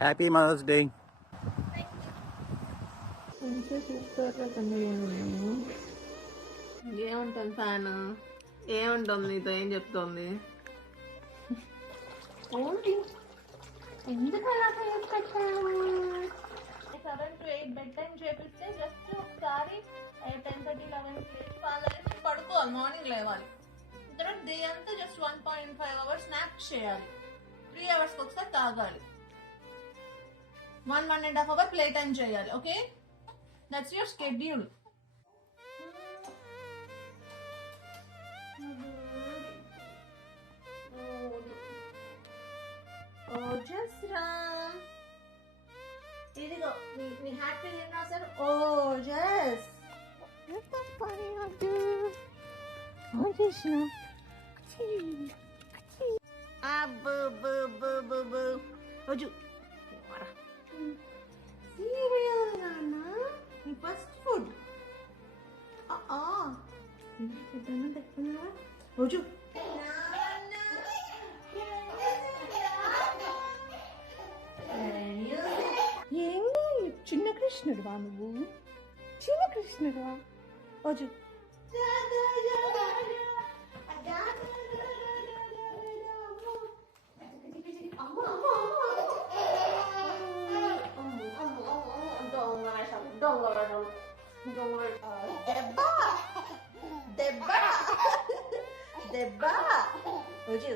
Happy mother's day. మంచిగా చూస్తారా ఏముంటుంది ఫ్యాన్ ఏముంటుంది నీతో ఏం చెప్తోంది ఎందుకు అలా seven to eight bed time చేపిస్తే జస్ట్ ఒకసారి 10:30-11 వాళ్ళని పడుకోవాలి, మార్నింగ్ లేవాలి. తర్వాత డే అంతా జస్ట్ 1.5 అవర్స్ స్నాప్ చేయాలి, 3 అవర్స్కి ఒకసారి తాగాలి, 1.5 అవర్ ప్లే టైం చేయాలి. Okay, that's your schedule. Ojasram ఇదిగో నీ హ్యాపీ ఏం రాశారు? ఓజస్ ఓజు సీరియల్ నాన్న, నీ ఫస్ట్ ఫుడ్. ఓజు ఏంది చిన్న కృష్ణుడువా నువ్వు? చిన్న కృష్ణుడువా? ఓజు దెబ్బ దెబ్బ. ఓజు